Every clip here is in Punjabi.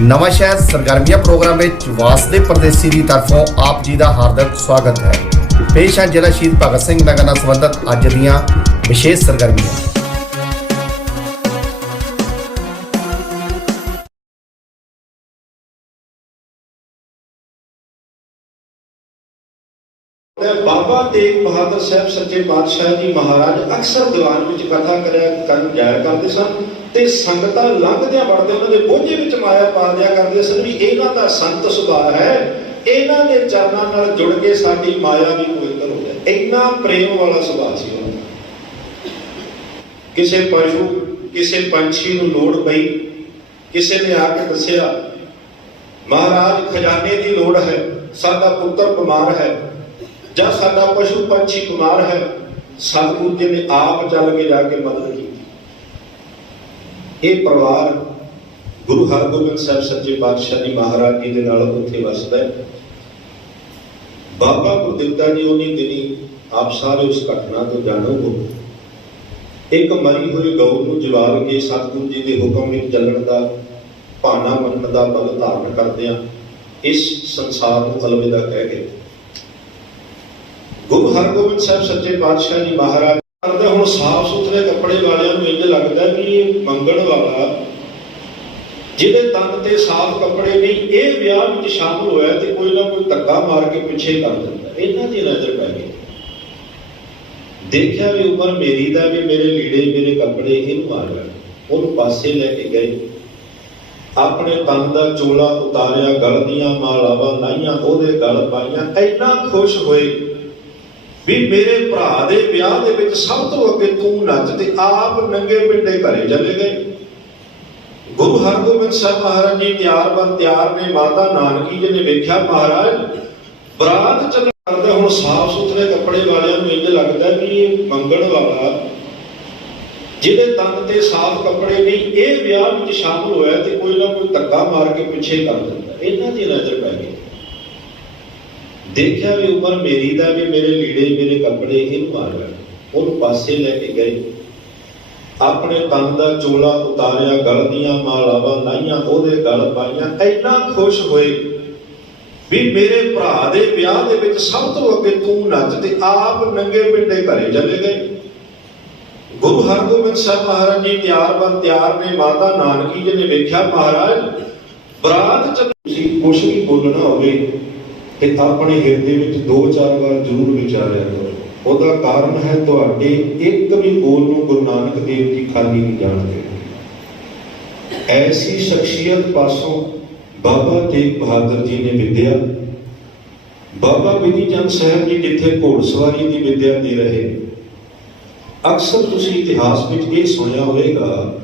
ਨਵਾਂ ਸ਼ਹਿਰ ਸਰਗਰਮੀਆਂ ਪ੍ਰੋਗਰਾਮ ਵਿੱਚ ਵਾਸਦੇ ਪਰਦੇਸੀ ਦੀ ਤਰਫੋਂ ਆਪ ਜੀ ਦਾ ਹਾਰਦਿਕ ਸਵਾਗਤ ਹੈ। ਪੇਸ਼ ਹੈ ਜ਼ਿਲ੍ਹਾ ਸ਼ਹੀਦ ਭਗਤ ਸਿੰਘ ਨਗਰ ਨਾਲ ਸੰਬੰਧਿਤ ਅੱਜ ਦੀਆਂ ਵਿਸ਼ੇਸ਼ ਸਰਗਰਮੀਆਂ। ਬਾਬਾ ਤੇਗ ਬਹਾਦਰ ਸਾਹਿਬ ਸੱਚੇ ਪਾਤਸ਼ਾਹ ਜੀ ਮਹਾਰਾਜ ਅਕਸਰ ਦੀਵਾਨ ਵਿੱਚ ਕਥਾ ਕਰਿਆ ਕਰਨ ਜਾਇਆ ਕਰਦੇ ਸਨ। ਤੇ ਸੰਗਤਾਂ ਲੰਘਦਿਆਂ ਵੜਦੇ ਉਹਨਾਂ ਦੇ ਬੋਝੇ ਵਿੱਚ ਮਾਇਆ ਪਾ ਦਿਆ ਕਰਦੇ ਸਨ ਵੀ ਇਹਨਾਂ ਦਾ ਸੰਤ ਸੁਭਾਅ ਹੈ, ਇਹਨਾਂ ਦੇ ਚਰਨਾਂ ਨਾਲ ਜੁੜ ਕੇ ਸਾਡੀ ਮਾਇਆ ਵੀ ਪਵਿੱਤਰ ਹੋ ਜਾਏ। ਇੰਨਾ ਪ੍ਰੇਮ ਵਾਲਾ ਸੁਭਾਅ ਸੀ ਉਹਨਾਂ ਦਾ। ਕਿਸੇ ਪਸ਼ੂ, ਕਿਸੇ ਪੰਛੀ ਨੂੰ ਲੋੜ ਪਈ, ਕਿਸੇ ਨੇ ਆ ਕੇ ਦੱਸਿਆ, ਮਹਾਰਾਜ, ਖਜ਼ਾਨੇ ਦੀ ਲੋੜ ਹੈ, ਸਾਡਾ ਪੁੱਤਰ ਬਿਮਾਰ ਹੈ, ਜਾਂ ਸਾਡਾ ਪਸ਼ੂ ਪੰਛੀ ਬਿਮਾਰ ਹੈ। ਸਤਿਗੁਰੂ ਜੀ ਨੇ ਆਪ ਚੱਲ ਕੇ ਜਾ ਕੇ ਮਦਦ ਕੀਤੀ। ਇਹ ਪਰਿਵਾਰ ਗੁਰੂ ਹਰਗੋਬਿੰਦ ਸਾਹਿਬ ਸੱਚੇ ਪਾਤਸ਼ਾਹ ਜੀ ਮਹਾਰਾਜ ਜੀ ਦੇ ਨਾਲ ਉੱਥੇ ਵਸਦਾ ਹੈ। ਬਾਬਾ ਗੁਰਦਿੱਤਾ ਜੀ ਉਹਨੀ ਦਿਨੀ ਆਪ ਸਾਰੇ ਉਸ ਘਟਨਾ ਤੋਂ ਜਾਣੋ ਇੱਕ ਮਰੀ ਹੋਈ ਗਊ ਨੂੰ ਜਵਾਲ ਕੇ ਸਤਿਗੁਰੂ ਜੀ ਦੇ ਹੁਕਮ ਵਿੱਚ ਚੱਲਣ ਦਾ, ਭਾਣਾ ਮੰਨਣ ਦਾ ਬਲ ਧਾਰਨ ਕਰਦਿਆਂ ਇਸ ਸੰਸਾਰ ਨੂੰ ਅਲਵਿਦਾ ਕਹਿ ਗਏ। ਗੁਰੂ ਹਰਗੋਬਿੰਦ ਸਾਹਿਬ ਸੱਚੇ ਪਾਤਸ਼ਾਹ ਜੀ ਮਹਾਰਾਜ ਕਰਦੇ ਹੁਣ ਸਾਫ਼ ਸੁਥਰੇ ਕੱਪੜੇ ਵਾਲਿਆਂ ਨੂੰ ਇੰਜ ਲੱਗਦਾ ਵੀ ਇਹ ਮੰਗਣ ਵਾਲਾ ਜਿਹਦੇ ਤਨ ਤੇ ਸਾਫ਼ ਕੱਪੜੇ ਨਹੀਂ, ਇਹ ਵਿਆਹ ਵਿੱਚ ਸ਼ਾਮਲ ਹੋਇਆ ਤੇ ਕੋਈ ਨਾ ਕੋਈ ਧੱਕਾ ਮਾਰ ਕੇ ਪਿੱਛੇ ਕਰ ਦਿੰਦਾ। ਇਹਨਾਂ ਦੀ ਨਜ਼ਰ ਪੈ ਗਈ। ਦੇਖਿਆ ਵੀ ਉਮਰ ਮੇਰੀ ਦਾ ਵੀ, ਮੇਰੇ ਲੀੜੇ, ਮੇਰੇ ਕੱਪੜੇ, ਇਹਨੂੰ ਆ ਗਏ ਉਹਨੂੰ ਪਾਸੇ ਲੈ ਕੇ ਗਏ। ਆਪਣੇ ਤਨ ਦਾ ਚੋਲਾ ਉਤਾਰਿਆ, ਗਲ ਦੀਆਂ ਮਾਲਾਵਾਂ ਲਾਈਆਂ, ਉਹਦੇ ਗਲ ਪਾਈਆਂ। ਇੰਨਾ ਖੁਸ਼ ਹੋਏ ਵੀ ਮੇਰੇ ਭਰਾ ਦੇ ਵਿਆਹ ਦੇ ਵਿੱਚ ਸਭ ਤੋਂ ਅੱਗੇ ਤੂੰ ਨੱਚ ਤੇ ਆਪ ਨੰਗੇ ਪਿੰਡੇ ਘਰੇ ਚਲੇ ਗਏ। ਗੁਰੂ ਹਰਗੋਬਿੰਦ ਸਾਹਿਬ ਮਹਾਰਾਜ ਜੀ ਤਿਆਰ ਬਰ ਤਿਆਰ ਨੇ, ਮਾਤਾ ਨਾਨਕੀ ਜੀ ਨੇ ਵੇਖਿਆ ਮਹਾਰਾਜ, ਬਰਾਤ ਚੱਲ ਕਰਦਾ, ਹੁਣ ਸਾਫ਼ ਸੁਥਰੇ ਕੱਪੜੇ ਵਾਲਿਆਂ ਨੂੰ ਇੰਜ ਲੱਗਦਾ ਵੀ ਇਹ ਮੰਗਣ ਵਾਲਾ ਜਿਹਦੇ ਤਨ ਤੇ ਸਾਫ਼ ਕੱਪੜੇ ਨਹੀਂ, ਇਹ ਵਿਆਹ ਵਿੱਚ ਸ਼ਾਮਲ ਹੋਇਆ ਤੇ ਕੋਈ ਨਾ ਕੋਈ ਧੱਕਾ ਮਾਰ ਕੇ ਪਿੱਛੇ ਕਰ ਦਿੰਦਾ। ਇਹਨਾਂ ਦੀ ਨਜ਼ਰ ਪੈ ਦੇਖਿਆ ਵੀ ਉਮਰ ਮੇਰੀ ਦਾ ਵੀ, ਮੇਰੇ ਲੀੜੇ, ਮੇਰੇ ਕੱਪੜੇ, ਇਹਨੂੰ ਆ ਗਏ ਉਹਨੂੰ ਪਾਸੇ ਲੈ ਕੇ ਗਏ। ਆਪਣੇ ਤਨ ਦਾ ਚੋਲਾ ਉਤਾਰਿਆ, ਗਲ ਦੀਆਂ ਮਾਲਾਵਾਂ ਲਾਈਆਂ, ਉਹਦੇ ਗਲ ਪਾਈਆਂ। ਇੰਨਾ ਖੁਸ਼ ਹੋਏ ਵੀ ਮੇਰੇ ਭਰਾ ਦੇ ਵਿਆਹ ਦੇ ਵਿੱਚ ਸਭ ਤੋਂ ਅੱਗੇ ਤੂੰ ਨੱਚ ਤੇ ਆਪ ਨੰਗੇ ਪਿੰਡੇ ਘਰੇ ਚਲੇ ਗਏ। ਗੁਰੂ ਹਰਗੋਬਿੰਦ ਸਾਹਿਬ ਮਹਾਰਾਜ ਜੀ ਤਿਆਰ ਬਰ ਤਿਆਰ ਨੇ ਮਾਤਾ ਨਾਨਕੀ ਜੀ ਨੇ ਵੇਖਿਆ ਮਹਾਰਾਜ, ਬਰਾਤ ਚ ਤੁਸੀਂ ਕੁਛ ਵੀ ਬੋਲਣਾ ਹੋਵੇ ਕਿ ਆਪਣੇ ਹਿਰਦੇ ਵਿੱਚ ਦੋ ਚਾਰ ਵਾਰ ਜ਼ਰੂਰ ਵਿਚਾਰਿਆ ਕਰੋ। ਉਹਦਾ ਕਾਰਨ ਹੈ ਤੁਹਾਡੇ ਇੱਕ ਵੀ ਬੋਲ ਨੂੰ ਗੁਰੂ ਨਾਨਕ ਦੇਵ ਜੀ ਖਾਲੀ ਨਹੀਂ ਜਾਣਦੇ। ਐਸੀ ਸ਼ਖਸੀਅਤ ਪਾਸੋਂ ਬਾਬਾ ਤੇਗ ਬਹਾਦਰ ਜੀ ਨੇ ਵਿਦਿਆ। ਬਾਬਾ ਬਿਧੀ ਚੰਦ ਸਾਹਿਬ ਜੀ ਜਿੱਥੇ ਘੋੜਸਵਾਰੀ ਦੀ ਵਿਦਿਆ ਦੇ ਰਹੇ? ਅਕਸਰ ਤੁਸੀਂ ਇਤਿਹਾਸ ਵਿੱਚ ਇਹ ਸੁਣਿਆ ਹੋਵੇਗਾ,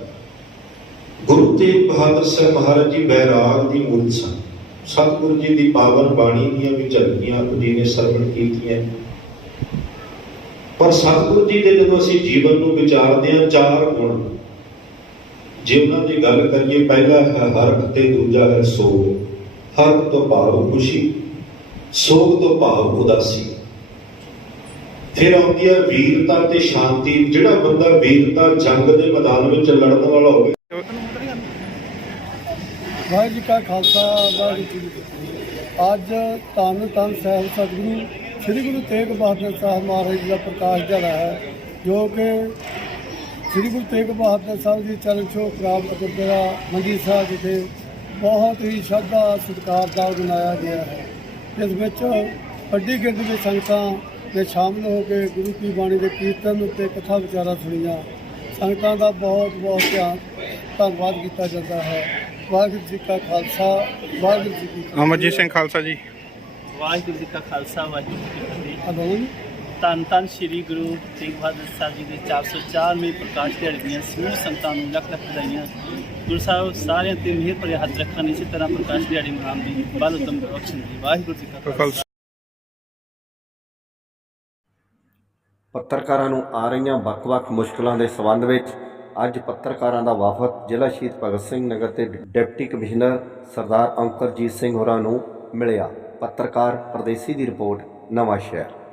ਗੁਰੂ ਤੇਗ ਬਹਾਦਰ ਸਾਹਿਬ ਮਹਾਰਾਜ ਜੀ ਬੈਰਾਗ ਦੀ ਮੂਰਤ ਸਨ। ਸਤਿਗੁਰੂ ਜੀ ਦੀ ਪਾਵਨ ਬਾਣੀ ਦੀਆਂ ਵੀ ਝਲਕੀਆਂ ਜੀ ਨੇ ਸਰਵਣ ਕੀਤੀਆਂ। ਪਰ ਸਤਿਗੁਰੂ ਜੀ ਦੇ ਜਦੋਂ ਅਸੀਂ ਜੀਵਨ ਨੂੰ ਵਿਚਾਰਦੇ ਹਾਂ ਚਾਰ ਗੁਣ, ਜੇ ਉਹਨਾਂ ਦੀ ਗੱਲ ਕਰੀਏ, ਪਹਿਲਾ ਹੈ ਹਰਖ ਤੇ ਦੂਜਾ ਹੈ ਸੋਗ। ਹਰਖ ਤੋਂ ਭਾਵ ਖੁਸ਼ੀ, ਸੋਗ ਤੋਂ ਭਾਵ ਉਦਾਸੀ। ਫਿਰ ਆਉਂਦੀ ਹੈ ਵੀਰਤਾ ਤੇ ਸ਼ਾਂਤੀ। ਜਿਹੜਾ ਬੰਦਾ ਵੀਰਤਾ ਜੰਗ ਦੇ ਮੈਦਾਨ ਵਿੱਚ ਲੜਨ ਵਾਲਾ ਹੋਵੇ। ਵਾਹਿਗੁਰੂ ਜੀ ਕਾ ਖਾਲਸਾ, ਵਾਹਿਗੁਰੂ ਜੀ ਕੀ ਫਤਿਹ। ਅੱਜ ਧੰਨ ਧੰਨ ਸਾਹਿਬ ਸਤਿਗੁਰੂ ਸ੍ਰੀ ਗੁਰੂ ਤੇਗ ਬਹਾਦਰ ਸਾਹਿਬ ਮਹਾਰਾਜ ਜੀ ਦਾ ਪ੍ਰਕਾਸ਼ ਦਿਹਾੜਾ ਹੈ, ਜੋ ਕਿ ਸ੍ਰੀ ਗੁਰੂ ਤੇਗ ਬਹਾਦਰ ਸਾਹਿਬ ਜੀ ਚਰਨ ਛੋਹ ਪ੍ਰਾਪਤ ਗੁਰਦੁਆਰਾ ਮੰਡੀ ਸਾਹਿਬ ਜਿੱਥੇ ਬਹੁਤ ਹੀ ਸ਼ਰਧਾ, ਸਤਿਕਾਰ ਨਾਲ ਮਨਾਇਆ ਗਿਆ ਹੈ। ਇਸ ਵਿੱਚ ਵੱਡੀ ਗਿਣਤੀ ਵਿੱਚ ਸੰਗਤਾਂ ਨੇ ਸ਼ਾਮਲ ਹੋ ਕੇ ਗੁਰੂ ਕੀ ਬਾਣੀ ਦੇ ਕੀਰਤਨ ਉੱਤੇ ਕਥਾ ਵਿਚਾਰਾ ਸੁਣੀਆਂ। ਸੰਗਤਾਂ ਦਾ ਬਹੁਤ ਬਹੁਤ ਧਿਆਨ ਧੰਨਵਾਦ ਕੀਤਾ ਜਾਂਦਾ ਹੈ। ਵਾਹਿਗੁਰੂ ਜੀ ਕਾ ਖਾਲਸਾ ਵਾਹਿਗੁਰੂ ਜੀ ਕੀ ਫਤਿਹ। ਅਮਰਜੀਤ ਸਿੰਘ ਖਾਲਸਾ ਜੀ। ਵਾਹਿਗੁਰੂ ਜੀ ਕਾ ਖਾਲਸਾ ਵਾਹਿਗੁਰੂ ਜੀ ਕੀ ਫਤਿਹ। ਅਦੋਨ ਧੰਨ ਧੰਨ ਸ੍ਰੀ ਗੁਰੂ ਤੇਗ ਬਹਾਦਰ ਸਾਹਿਬ ਜੀ ਦੇ 404ਵੇਂ ਪ੍ਰਕਾਸ਼ ਦਿਹਾੜੇ ਦੀਆਂ ਸਮੂਹ ਸੰਗਤਾਂ ਨੂੰ ਲੱਖ ਲੱਖ ਵਧਾਈਆਂ। ਗੁਰੂ ਸਾਹਿਬ ਸਾਰਿਆਂ ਤੇ ਮਿਹਰ ਭਰੇ ਹੱਥ ਰੱਖਣ ਇਸੇ ਤਰ੍ਹਾਂ ਪ੍ਰਕਾਸ਼ ਦਿਹਾੜੇ ਮਨਾਉਣ ਦੀ ਬਲ ਉਦਮ ਬਖਸ਼ਣ ਦੀ ਵਾਹਿਗੁਰੂ ਜੀ ਕਾ ਖਾਲਸਾ ਖਾਲਸਾ। ਪੱਤਰਕਾਰਾਂ ਨੂੰ ਆ ਰਹੀਆਂ ਵੱਖ-ਵੱਖ ਮੁਸ਼ਕਲਾਂ ਦੇ ਸਬੰਧ ਵਿੱਚ ਅੱਜ ਪੱਤਰਕਾਰਾਂ ਦਾ ਵਫਦ ਜ਼ਿਲ੍ਹਾ ਸ਼ਹੀਦ ਭਗਤ ਸਿੰਘ ਨਗਰ ਤੇ ਡਿਪਟੀ ਕਮਿਸ਼ਨਰ ਸਰਦਾਰ ਅੰਕਰਜੀਤ ਸਿੰਘ ਹੋਰਾਂ ਨੂੰ ਮਿਲਿਆ ਪੱਤਰਕਾਰ ਪਰਦੇਸੀ ਦੀ ਰਿਪੋਰਟ ਨਵਾਂ ਸ਼ਹਿਰ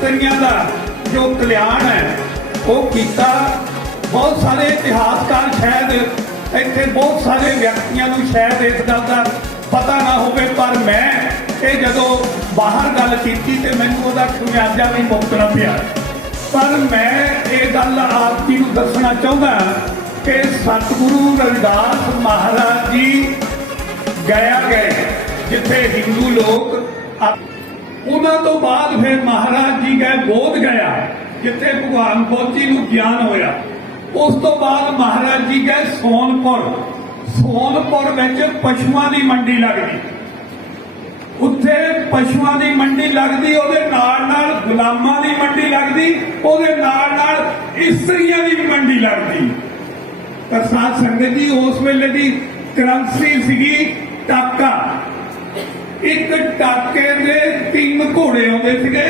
ਇਸਤਰੀਆਂ ਦਾ ਜੋ ਕਲਿਆਣ ਹੈ, ਉਹ ਕੀਤਾ। ਬਹੁਤ ਸਾਰੇ ਇਤਿਹਾਸਕਾਰ ਸ਼ਾਇਦ ਇੱਥੇ ਬਹੁਤ ਸਾਰੇ ਵਿਅਕਤੀਆਂ ਨੂੰ ਸ਼ਾਇਦ ਇਸ ਗੱਲ ਦਾ ਪਤਾ ਨਾ ਹੋਵੇ, ਪਰ ਮੈਂ ਇਹ ਜਦੋਂ ਬਾਹਰ ਗੱਲ ਕੀਤੀ ਤੇ ਮੈਨੂੰ ਉਹਦਾ ਖਮਿਆਜ਼ਾ ਵੀ ਭੁਗਤਣਾ ਪਿਆ। ਪਰ ਮੈਂ ਇਹ ਗੱਲ ਆਪ ਜੀ ਨੂੰ ਦੱਸਣਾ ਚਾਹੁੰਦਾ ਕਿ ਸਤਿਗੁਰੂ ਰਵਿਦਾਸ ਮਹਾਰਾਜ ਜੀ ਗਿਆ ਗਏ, ਜਿੱਥੇ ਹਿੰਦੂ ਲੋਕ ਉਹਨਾਂ ਤੋਂ ਬਾਅਦ ਫਿਰ ਮਹਾਰਾਜ ਜੀ ਗਏ, ਬੋਧ ਗਿਆ, ਜਿੱਥੇ ਭਗਵਾਨ ਬੋਧੀ ਨੂੰ ਗਿਆਨ ਹੋਇਆ। ਉਸ ਤੋਂ ਬਾਅਦ ਮਹਾਰਾਜ ਜੀ ਗਏ ਸੋਨਪੁਰ। ਸੋਨਪੁਰ ਵਿੱਚ ਪਸ਼ੂਆਂ ਦੀ ਮੰਡੀ ਲੱਗਦੀ। ਉੱਥੇ ਪਸ਼ੂਆਂ ਦੀ ਮੰਡੀ ਲੱਗਦੀ, ਉਹਦੇ ਨਾਲ ਨਾਲ ਗੁਲਾਮਾਂ ਦੀ ਮੰਡੀ ਲੱਗਦੀ, ਉਹਦੇ ਨਾਲ ਨਾਲ ਇਸਤਰੀਆਂ ਦੀ ਵੀ ਮੰਡੀ ਲੱਗਦੀ। ਤਾਂ ਸਾਧ ਸੰਗਤ ਜੀ, ਉਸ ਵੇਲੇ ਦੀ ਕਰੰਸੀ ਸੀਗੀ ਟਾਕਾ। ਇੱਕ ਟਾਕੇ ਦੇ ਤਿੰਨ ਘੋੜੇ ਆਉਂਦੇ ਸੀਗੇ।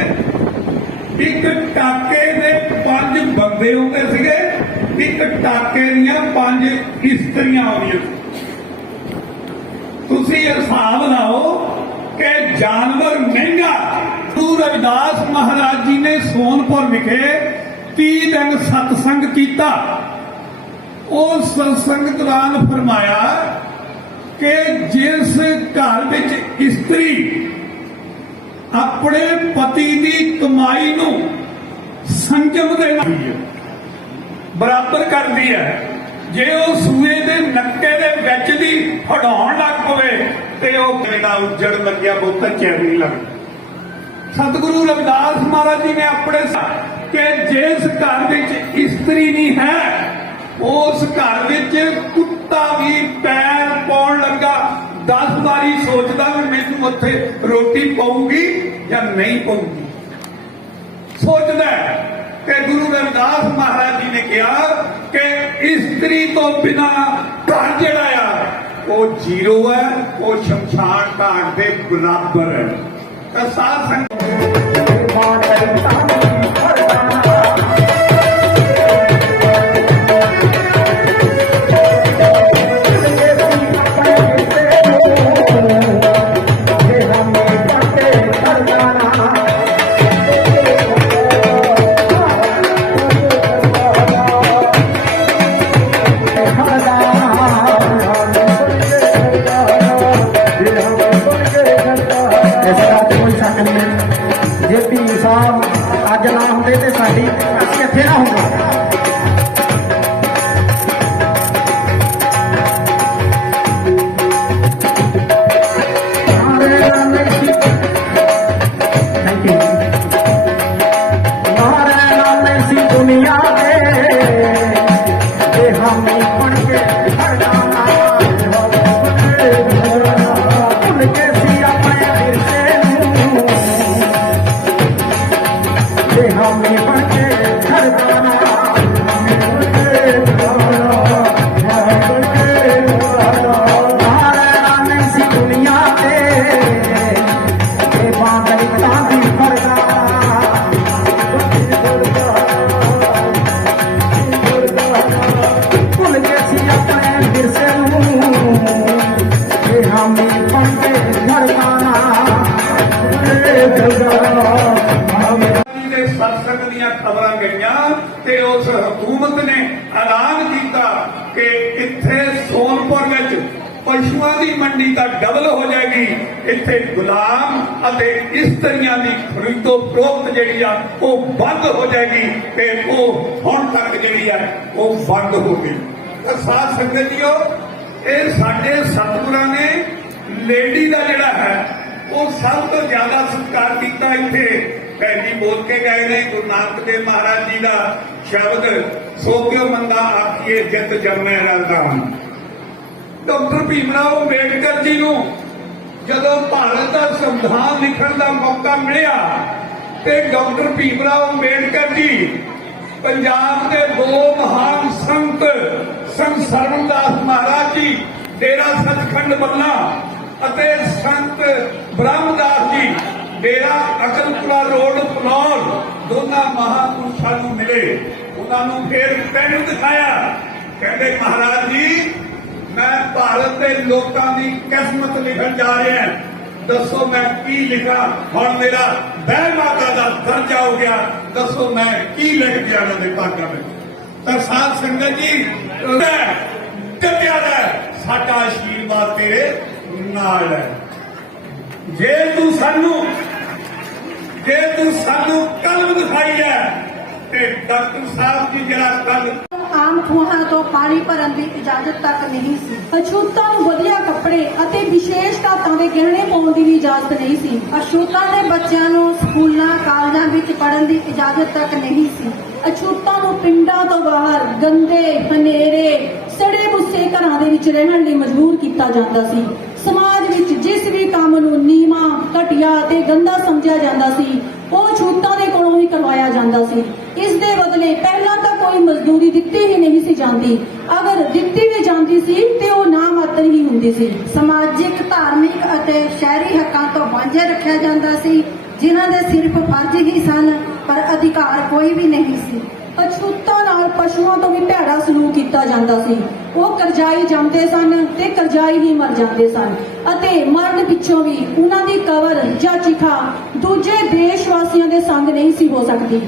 ਇੱਕ ਟਾਕੇ ਦੇ ਪੰਜ ਬੰਦੇ ਆਉਂਦੇ ਸੀਗੇ। ਇੱਕ ਟਾਕੇ ਦੀਆਂ ਪੰਜ ਇਸਤਰੀਆਂ ਆਉਂਦੀਆਂ ਤੁਸੀਂ ਇਹ ਹਿਸਾਬ ਲਾਓ ਕਿ ਜਾਨਵਰ ਮਹਿੰਗਾ ਗੁਰੂ ਰਵਿਦਾਸ ਮਹਾਰਾਜ ਜੀ ਨੇ ਸੋਨਪੁਰ ਵਿਖੇ 30 ਦਿਨ ਸਤਸੰਗ ਕੀਤਾ। ਉਸ ਸਤਸੰਗ ਦੌਰਾਨ ਫਰਮਾਇਆ ਕਿ ਜਿਸ ਘਰ ਵਿੱਚ ਇਸਤਰੀ ਆਪਣੇ ਪਤੀ ਦੀ ਕਮਾਈ ਨੂੰ ਸੰਜਮ ਦੇ ਨਾਲ ਬਰਾਬਰ ਕਰਦੀ ਹੈ। ਜੇ ਉਹ ਸੂਏ ਦੇ ਨੱਕੇ ਦੇ ਵਿੱਚ ਦੀ ਫੜਾਉਣ ਲੱਗ ਪਵੇ ਤੇ ਉਹ ਕਹਿੰਦਾ ਉੱਜੜ ਲੱਗਿਆ ਬਹੁਤਾ ਚਿਰ ਨਹੀਂ ਲੱਗਦਾ। ਸਤਿਗੁਰੂ ਰਵਿਦਾਸ ਮਹਾਰਾਜ ਜੀ ਨੇ ਆਪਣੇ ਕਿ ਜਿਸ ਘਰ ਵਿੱਚ ਇਸਤਰੀ ਨਹੀਂ ਹੈ ਉਸ ਘਰ ਵਿੱਚ ਕੁੱਤਾ ਵੀ ਪੈਰ ਪਾਉਣ ਲੱਗਾ। 10 ਵਾਰੀ ਸੋਚਦਾ ਵੀ ਮੈਨੂੰ ਉੱਥੇ ਰੋਟੀ ਪਾਉਗੀ ਜਾਂ ਨਹੀਂ ਪਾਉਗੀ ਸੋਚਦਾ ਕਿ ਗੁਰੂ ਰਵਿਦਾਸ ਮਹਾਰਾਜ ਜੀ ਨੇ ਕਿਹਾ ਕਿ ਇਸਤਰੀ ਤੋਂ ਬਿਨਾ ਘਰ ਜਿਹੜਾ ਆ, ਉਹ ਜ਼ੀਰੋ ਹੈ, ਉਹ ਸ਼ਮਸ਼ਾਨ ਘਾਟ ਦੇ ਬਰਾਬਰ ਹੈ। ਤਾਂ ਸਾਧ ਸੰਗਤ ਇੱਥੇ ਗੁਲਾਮ ਅਤੇ ਇਸਤਰੀਆਂ ਦੀ ਖਰੀਦੋ ਫਰੋਖਤ ਜਿਹੜੀ ਆ, ਉਹ ਬੰਦ ਹੋ ਜਾਏਗੀ ਤੇ ਉਹ ਹੁਣ ਤੱਕ ਜਿਹੜੀ ਆ, ਉਹ ਬੰਦ ਹੋ ਗਈ। ਤਾਂ ਸਾਧ ਸੰਗਤ ਜੀਓ, ਇਹ ਸਾਡੇ ਸਤਿਗੁਰਾਂ ਨੇ ਲੇਡੀ ਦਾ ਜਿਹੜਾ ਹੈ, ਉਹ ਸਭ ਤੋਂ ਜ਼ਿਆਦਾ ਸਤਿਕਾਰ ਕੀਤਾ ਇੱਥੇ। ਪਹਿਲੀ ਬੋਲ ਕੇ ਗਏ ਨੇ, ਗੁਰੂ ਨਾਨਕ ਦੇਵ ਮਹਾਰਾਜ ਜੀ ਦਾ ਸ਼ਬਦ, ਸੋ ਕਿਉ ਮੰਦਾ ਆਖੀਏ ਜਿਤ ਜੰਮੈ ਰਲਦਾਨ ਡਾਕਟਰ ਭੀਮਰਾਓ ਅੰਬੇਡਕਰ ਜੀ ਨੂੰ ਜਦੋਂ ਭਾਰਤ ਦਾ ਸੰਵਿਧਾਨ ਲਿਖਣ ਦਾ ਮੌਕਾ ਮਿਲਿਆ ਤੇ ਡਾਕਟਰ ਭੀਮਰਾਓ ਅੰਬੇਡਕਰ ਜੀ ਪੰਜਾਬ ਦੇ ਦੋ ਮਹਾਨ ਸੰਤ ਸੰਤ ਸਰਵਨਦਾਸ ਮਹਾਰਾਜ ਜੀ, ਡੇਰਾ ਸੱਚਖੰਡ ਬੰਨਾ ਅਤੇ ਸੰਤ ਬ੍ਰਹਮਦਾਸ ਜੀ, ਡੇਰਾ ਅਕਲਪੁਰਾ ਰੋਡ ਫਲੌਰ ਦੋਨਾਂ ਮਹਾਪੁਰਸ਼ਾਂ ਨੂੰ ਮਿਲੇ। ਉਹਨਾਂ ਨੂੰ ਫੇਰ ਪੈਨ ਦਿਖਾਇਆ। ਕਹਿੰਦੇ, ਮਹਾਰਾਜ ਜੀ ਮੈਂ ਭਾਰਤ ਦੇ ਲੋਕਾਂ ਦੀ ਕਿਸਮਤ ਲਿਖਣ ਜਾ ਰਿਹਾ ਦੱਸੋ ਮੈਂ ਕੀ ਲਿਖਾਂ? ਹੁਣ ਮੇਰਾ ਬਹਿ ਮਾਤਾ ਦਾ ਦਰਜਾ ਹੋ ਗਿਆ। ਦੱਸੋ ਮੈਂ ਕੀ ਲਿਖ ਗਿਆ ਉਹਨਾਂ ਦੇ ਭਾਗਾਂ ਵਿੱਚ? ਤਾਂ ਸਾਧ ਸੰਗਤ ਜੀ ਟੱਪਿਆ ਦਾ ਸਾਡਾ ਆਸ਼ੀਰਵਾਦ ਤੇਰੇ ਨਾਲ ਹੈ। ਜੇ ਤੂੰ ਸਾਨੂੰ, ਜੇ ਤੂੰ ਸਾਨੂੰ ਕਲਮ ਦਿਖਾਈ ਹੈ, ਤੇ ਡਾਕਟਰ ਸਾਹਿਬ ਜੀ ਜਿਹੜਾ ਕੱਲ ਖੂਹਾਂ ਤੋਂ ਪਾਣੀ ਭਰਨ ਦੀ ਇਜਾਜ਼ਤ ਤੱਕ ਨਹੀਂ ਸੀ। ਅਛੂਤਾਂ ਨੂੰ ਵਧੀਆ ਕੱਪੜੇ ਅਤੇ ਵਿਸ਼ੇਸ਼ ਧਾਤਾਂ ਦੇ ਗਹਿਣੇ ਪਾਉਣ ਦੀ ਵੀ ਇਜਾਜ਼ਤ ਨਹੀਂ ਸੀ। ਅਛੂਤਾਂ ਦੇ ਬੱਚਿਆਂ ਨੂੰ ਸਕੂਲਾਂ, ਕਾਲਜਾਂ ਵਿੱਚ ਪੜ੍ਹਨ ਦੀ ਇਜਾਜ਼ਤ ਤੱਕ ਨਹੀਂ ਸੀ। ਅਛੂਤਾਂ ਨੂੰ ਪਿੰਡਾਂ ਤੋਂ ਬਾਹਰ ਗੰਦੇ ਹਨੇਰੇ, ਸੜੇ ਬੁੱਸੇ ਘਰਾਂ ਦੇ ਵਿੱਚ ਰਹਿਣ ਲਈ ਮਜਬੂਰ ਕੀਤਾ ਜਾਂਦਾ ਸੀ। ਸਮਾਜ ਵਿੱਚ ਜਿਸ ਵੀ ਕੰਮ ਨੂੰ ਨੀਵਾਂ, ਘਟੀਆ ਤੇ ਗੰਦਾ ਸਮਝਿਆ ਜਾਂਦਾ ਸੀ, ਉਹ ਛੂਤਾਂ ਦੇ ਕੋਲੋਂ ਹੀ ਕਰਵਾਇਆ ਜਾਂਦਾ ਸੀ। ਇਸ ਦੇ ਬਦਲੇ ਪਹਿਲਾਂ ਕੋਈ ਮਜ਼ਦੂਰੀ ਦਿੱਤੀ ਹੀ ਨਹੀਂ ਸੀ ਜਾਂਦੀ। ਅਗਰ ਦਿੱਤੀ ਵੀ ਜਾਂਦੀ ਸੀ, ਤੇ ਉਹ ਨਾ ਮਾਤਰ ਹੀ ਹੁੰਦੀ ਸੀ। ਸਮਾਜਿਕ, ਧਾਰਮਿਕ ਅਤੇ ਸ਼ਹਿਰੀ ਹੱਕਾਂ ਤੋਂ ਵਾਂਝੇ ਰੱਖਿਆ ਜਾਂਦਾ ਸੀ, ਜਿਨ੍ਹਾਂ ਦੇ ਸਿਰਫ ਫਰਜ਼ ਹੀ ਸਨ, ਪਰ ਅਧਿਕਾਰ ਕੋਈ ਵੀ ਨਹੀਂ ਸੀ। ਅਛੂਤਾਂ ਨਾਲ ਪਸ਼ੂਆਂ ਤੋਂ ਵੀ ਭੈੜਾ ਸਲੂਕ ਕੀਤਾ ਜਾਂਦਾ ਸੀ। ਉਹ ਕਰਜ਼ਾਈ ਜਾਂਦੇ ਸਨ ਤੇ ਕਰਜ਼ਾਈ ਹੀ ਮਰ ਜਾਂਦੇ ਸਨ। ਅਤੇ ਮਰਨ ਪਿੱਛੋਂ ਵੀ ਉਹਨਾਂ ਦੀ ਕਬਰ ਜਾਂ ਚਿਖਾ ਦੂਜੇ ਦੇਸ਼ ਵਾਸੀਆਂ ਦੇ ਸੰਗ ਨਹੀਂ ਸੀ ਹੋ ਸਕਦੀ।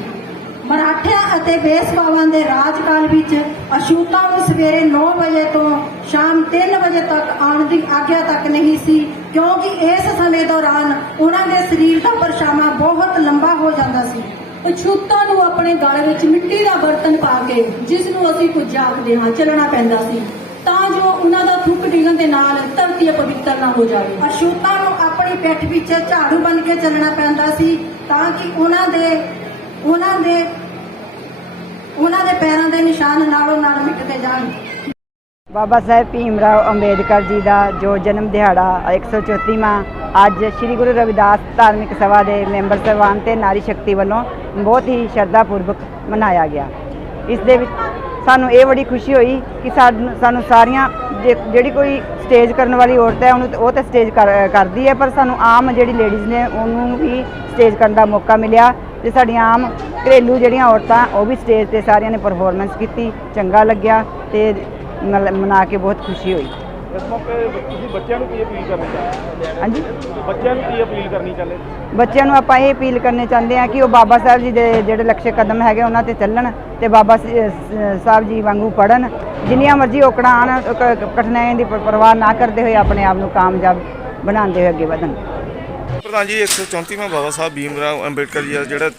ਮਰਾਠਿਆਂ ਅਤੇ ਬੇਸਬਾਵਾਂ ਦੇ ਰਾਜਕਾਲ ਵਿੱਚ ਅਸ਼ੂਤਾਂ ਨੂੰ ਸਵੇਰੇ 9 ਵਜੇ ਤੋਂ ਸ਼ਾਮ 3 ਵਜੇ ਤੱਕ ਆਉਣ ਦੀ ਆਗਿਆ ਤੱਕ ਨਹੀਂ ਸੀ, ਕਿਉਂਕਿ ਇਸ ਸਮੇਂ ਦੌਰਾਨ ਉਹਨਾਂ ਦੇ ਸਰੀਰ ਦਾ ਪਰਛਾਵਾਂ ਬਹੁਤ ਲੰਬਾ ਹੋ ਜਾਂਦਾ ਸੀ। ਅਛੂਤਾਂ ਨੂੰ ਆਪਣੇ ਗਲ ਵਿੱਚ ਮਿੱਟੀ ਦਾ ਬਰਤਨ ਪਾ ਕੇ ਜਿਸ ਨੂੰ ਅਸੀਂ ਕੁਝ ਆਖਦੇ ਹਾਂ, ਚੱਲਣਾ ਪੈਂਦਾ ਸੀ। ਤਾਂ ਜੋ ਉਹਨਾਂ ਦਾ ਥੁੱਕ ਡਿੱਗਣ ਦੇ ਨਾਲ ਧਰਤੀ ਪਵਿੱਤਰ ਨਾ ਹੋ ਜਾਵੇ। ਅਛੂਤਾਂ ਨੂੰ ਆਪਣੀ ਪਿੱਠ ਪਿੱਛੇ ਝਾੜੂ ਬਣ ਕੇ ਚੱਲਣਾ ਪੈਂਦਾ ਸੀ ਤਾਂ ਕਿ ਉਹਨਾਂ ਦੇ ਉਹਨਾਂ ਦੇ ਉਹਨਾਂ ਦੇ ਪੈਰਾਂ ਦੇ ਨਿਸ਼ਾਨ ਨਾਲੋਂ ਨਾਲ ਮਿਟਦੇ ਜਾਣ। ਬਾਬਾ ਸਾਹਿਬ ਭੀਮ ਰਾਓ ਅੰਬੇਦਕਰ ਜੀ ਦਾ ਜੋ ਜਨਮ ਦਿਹਾੜਾ 134ਵਾਂ ਅੱਜ ਸ੍ਰੀ ਗੁਰੂ ਰਵਿਦਾਸ ਧਾਰਮਿਕ ਸਭਾ ਦੇ ਮੈਂਬਰ ਸਾਹਿਬਾਨ ਤੇ ਨਾਰੀ ਸ਼ਕਤੀ ਵੱਲੋਂ ਬਹੁਤ ਹੀ ਸ਼ਰਧਾ ਪੂਰਵਕ ਮਨਾਇਆ ਗਿਆ। ਇਸ ਦੇ ਵਿੱਚ ਸਾਨੂੰ ਇਹ ਬੜੀ ਖੁਸ਼ੀ ਹੋਈ ਕਿ ਸਾਨੂੰ ਸਾਨੂੰ ਸਾਰੀਆਂ ਜਿਹੜੀ ਕੋਈ ਸਟੇਜ ਕਰਨ ਵਾਲੀ ਔਰਤ ਹੈ, ਉਹਨੂੰ ਉਹ ਤਾਂ ਸਟੇਜ ਕਰ- ਕਰਦੀ ਹੈ, ਪਰ ਸਾਨੂੰ ਆਮ ਜਿਹੜੀ ਲੇਡੀਜ਼ ਨੇ, ਉਹਨੂੰ ਵੀ ਸਟੇਜ ਕਰਨ ਦਾ ਮੌਕਾ ਮਿਲਿਆ। ਤੇ ਸਾਡੀਆਂ ਆਮ ਘਰੇਲੂ ਜਿਹੜੀਆਂ ਔਰਤਾਂ ਉਹ ਵੀ ਸਟੇਜ ਤੇ ਸਾਰਿਆਂ ਨੇ ਪਰਫਾਰਮੈਂਸ ਕੀਤੀ ਚੰਗਾ ਲੱਗਿਆ ਤੇ ਮਲ- ਮਨਾ ਕੇ ਬਹੁਤ ਖੁਸ਼ੀ ਹੋਈ। ਇਸ ਮੌਕੇ ਤੁਸੀਂ ਬੱਚਿਆਂ ਨੂੰ ਕੀ ਅਪੀਲ ਕਰਨੀ ਚਾਹੁੰਦੇ ਹਾਂਜੀ? ਬੱਚਿਆਂ ਨੂੰ ਕੀ ਅਪੀਲ ਕਰਨੀ ਚਾਹੁੰਦੇ ਬੱਚਿਆਂ ਨੂੰ ਆਪਾਂ ਇਹ ਅਪੀਲ ਕਰਨੇ ਚਾਹੁੰਦੇ ਹਾਂ ਕਿ ਉਹ ਬਾਬਾ ਸਾਹਿਬ ਜੀ ਦੇ ਜਿਹੜੇ ਲਕਸ਼ੇ ਕਦਮ ਹੈਗੇ ਉਹਨਾਂ ਤੇ ਚੱਲਣ ਤੇ ਬਾਬਾ ਸ- ਸਾਹਿਬ ਜੀ ਵਾਂਗੂ ਪੜਨ ਜਿੰਨੀਆਂ ਮਰਜ਼ੀ ਔਕੜਾਂ ਕ- ਕਠਿਨਾਈਆਂ ਦੀ ਪ- ਪਰਵਾਹ ਨਾ ਕਰਦੇ ਹੋਏ ਆਪਣੇ ਆਪ ਨੂੰ ਕਾਮਯਾਬ ਬਣਾਉਂਦੇ ਹੋਏ ਅੱਗੇ ਵਧਣ। ਪ੍ਰਧਾਨ ਜੀ 134ਵਾਂ ਬਾਬਾ ਸਾਹਿਬ ਭੀਮ ਰਾਓ ਅੰਬੇਡਕਰ ਜੀ ਦਾ ਜਿਹੜਾ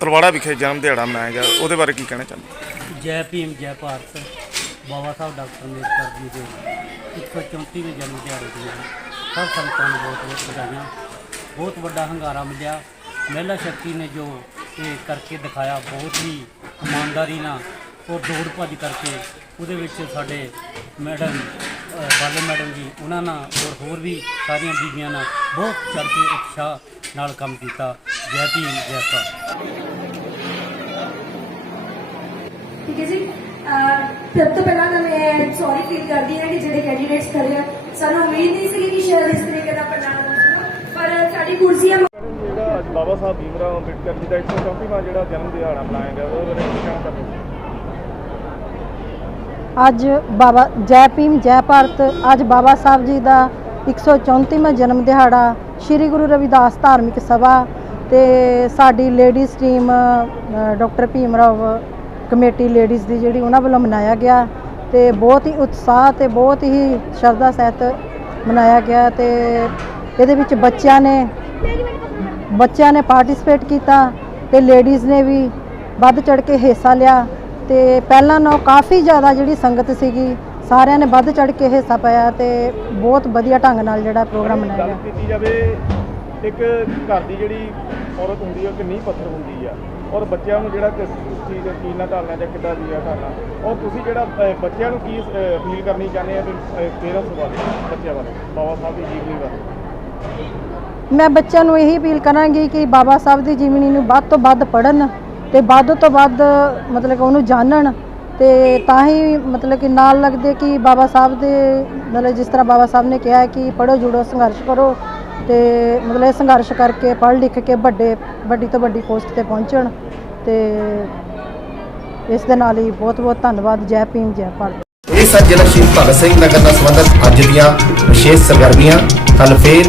ਤਰਵਾੜਾ ਵਿਖੇ ਜਨਮ ਦਿਹਾੜਾ ਮਨਾਇਆ ਗਿਆ, ਉਹਦੇ ਬਾਰੇ ਕੀ ਕਹਿਣਾ ਚਾਹੁੰਦੇ ਜੈ ਭੀਮ, ਜੈ ਭਾਰਤ। ਬਾਬਾ ਸਾਹਿਬ ਡਾਕਟਰ ਅੰਬੇਡਕਰ ਜੀ ਦੇ 134ਵੇਂ ਜਨਮ ਦਿਹਾੜੇ ਦੀਆਂ ਸਭ ਸੰਗਤਾਂ ਨੂੰ ਬਹੁਤ ਬਹੁਤ ਵਧਾਈਆਂ। ਬਹੁਤ ਵੱਡਾ ਹੰਗਾਰਾ ਮਿਲਿਆ। ਮਹਿਲਾ ਸ਼ਕਤੀ ਨੇ ਜੋ ਇਹ ਕਰਕੇ ਦਿਖਾਇਆ, ਬਹੁਤ ਹੀ ਇਮਾਨਦਾਰੀ ਨਾਲ ਔਰ ਦੌੜ ਭੱਜ ਕਰਕੇ ਉਹਦੇ ਵਿੱਚ ਸਾਡੇ ਮੈਡਮ ਬਾਲੋ ਮੈਡਮ ਜੀ ਉਹਨਾਂ ਨਾਲ ਔਰ ਹੋਰ ਵੀ ਸਾਰੀਆਂ ਬੀਬੀਆਂ ਨਾਲ ਬਹੁਤ ਚੜ੍ਹ ਕੇ ਉਤਸ਼ਾਹ ਨਾਲ ਕੰਮ ਕੀਤਾ। ਜੈ ਭੀਮ ਜੈ ਭਾਰਤ। ਠੀਕ ਹੈ ਜੀ। ਸਭ ਤੋਂ ਪਹਿਲਾਂ ਤਾਂ ਮੈਂ ਸੌਰੀ ਫੀਲ ਕਰਦੀ ਹਾਂ ਕਿ ਜਿਹੜੇ ਕੈਂਡੀਡੇਟਸ ਖੜੇ ਆ ਸਾਨੂੰ ਉਮੀਦ ਨਹੀਂ ਸੀ ਕਿ ਸ਼ਾਇਦ ਇਸ ਤਰੀਕੇ ਦਾ ਪ੍ਰਣਾਮ ਹੋ ਜਾਊਗਾ ਪਰ ਸਾਡੀ ਕੁਰਸੀਆਂ ਜਿਹੜਾ ਅੱਜ ਬਾਬਾ ਸਾਹਿਬ ਭੀਮ ਰਾਓ ਅੰਬੇਡਕਰ ਜੀ ਦਾ 134ਵਾਂ ਜਿਹੜਾ ਜਨਮ ਦਿਹਾੜਾ ਮਨਾਇਆ ਗਿਆ ਉਹਦੇ ਬਾਰੇ ਕੀ ਕਹਿਣਾ ਚਾਹੁੰਦੇ ਅੱਜ ਬਾਬਾ ਜੈ ਭੀਮ, ਜੈ ਭਾਰਤ, ਅੱਜ ਬਾਬਾ ਸਾਹਿਬ ਜੀ ਦਾ 134ਵਾਂ ਜਨਮ ਦਿਹਾੜਾ, ਸ੍ਰੀ ਗੁਰੂ ਰਵਿਦਾਸ ਧਾਰਮਿਕ ਸਭਾ ਤੇ ਸਾਡੀ ladies team doctor Bhim Rao committee ladies ਦੀ ਜਿਹੜੀ ਉਹਨਾਂ ਵੱਲੋਂ ਮਨਾਇਆ ਗਿਆ ਤੇ ਬਹੁਤ ਹੀ ਉਤਸ਼ਾਹ ਤੇ ਬਹੁਤ ਹੀ ਸ਼ਰਧਾ ਸਹਿਤ ਮਨਾਇਆ ਗਿਆ ਤੇ ਇਹਦੇ ਵਿੱਚ ਬੱਚਿਆਂ ਨੇ ਬੱਚਿਆਂ ਨੇ ਪਾਰਟਿਸਿਪੇਟ ਕੀਤਾ ਤੇ ਲੇਡੀਜ਼ ਨੇ ਵੀ ਵੱਧ ਚੜ ਕੇ ਹਿੱਸਾ ਲਿਆ। ਤੇ ਪਹਿਲਾਂ ਨਾਲੋਂ ਕਾਫੀ ਜ਼ਿਆਦਾ ਜਿਹੜੀ ਸੰਗਤ ਸੀਗੀ ਸਾਰਿਆਂ ਨੇ ਵੱਧ ਚੜ ਕੇ ਹਿੱਸਾ ਪਾਇਆ ਤੇ ਬਹੁਤ ਵਧੀਆ ਢੰਗ ਨਾਲ ਜਿਹੜਾ ਪ੍ਰੋਗਰਾਮ ਮਨਾਇਆ ਗੱਲ ਗਿਆ ਕੀਤੀ ਜਾਵੇ ਇੱਕ ਘਰ ਦੀ ਜਿਹੜੀ ਔਰਤ ਹੁੰਦੀ ਹੈ ਉਹ ਕਿੰਨੀ ਪੱਥਰ ਹੁੰਦੀ ਆ। ਔਰ ਬੱਚਿਆਂ ਨੂੰ ਜਿਹੜਾ ਕਿਸ ਚੀਜ਼ ਚੀਜ਼ ਨਾਲ ਢਾਲਣਾ ਜਾਂ ਕਿੱਦਾਂ ਜੀਆ ਢਾਲਣਾ ਔਰ ਤੁਸੀਂ ਜਿਹੜਾ ਬੱਚਿਆਂ ਨੂੰ ਕੀ ਅਪੀਲ ਕਰਨੀ ਚਾਹੁੰਦੇ ਆ ਵੀ ਪੇਰੈਂਟਸ ਬਾਰੇ ਬੱਚਿਆਂ ਬਾਰੇ ਬਾਬਾ ਸਾਹਿਬ ਦੀ ਜੀਵਨੀ ਬਾਰੇ ਮੈਂ ਬੱਚਿਆਂ ਨੂੰ ਇਹੀ ਅਪੀਲ ਕਰਾਂਗੀ ਕਿ ਬਾਬਾ ਸਾਹਿਬ ਦੀ ਜੀਵਨੀ ਨੂੰ ਵੱਧ ਤੋਂ ਵੱਧ ਪੜ੍ਹਨ ਤੇ ਵੱਧ ਤੋਂ ਵੱਧ, ਮਤਲਬ ਕਿ ਉਹਨੂੰ ਜਾਣਨ ਤੇ ਤਾਂ ਹੀ ਮਤਲਬ ਕਿ ਨਾਲ ਲੱਗਦੇ ਕਿ ਬਾਬਾ ਸਾਹਿਬ ਦੇ, ਮਤਲਬ ਜਿਸ ਤਰ੍ਹਾਂ ਬਾਬਾ ਸਾਹਿਬ ਨੇ ਕਿਹਾ ਹੈ ਕਿ ਪੜ੍ਹੋ, ਜੁੜੋ, ਸੰਘਰਸ਼ ਕਰੋ ਤੇ ਮਤਲਬ ਇਹ ਸੰਘਰਸ਼ ਕਰਕੇ ਪੜ੍ਹ, ਲਿਖ ਕੇ ਵੱਡੇ, ਵੱਡੀ ਤੋਂ ਵੱਡੀ ਪੋਸਟ ਤੇ ਪਹੁੰਚਣ ਤੇ ਇਸ ਦੇ ਨਾਲ ਹੀ ਬਹੁਤ ਬਹੁਤ ਧੰਨਵਾਦ, ਜੈ ਭੀਮ, ਜੈ ਭਾਰਤ। ਇਹ ਸਨ ਸ਼ਹੀਦ ਭਗਤ ਸਿੰਘ ਨਗਰ ਨਾਲ ਸੰਬੰਧਿਤ ਅੱਜ ਦੀਆਂ ਵਿਸ਼ੇਸ਼ ਸਰਗਰਮੀਆਂ। ਕੱਲ ਫੇਰ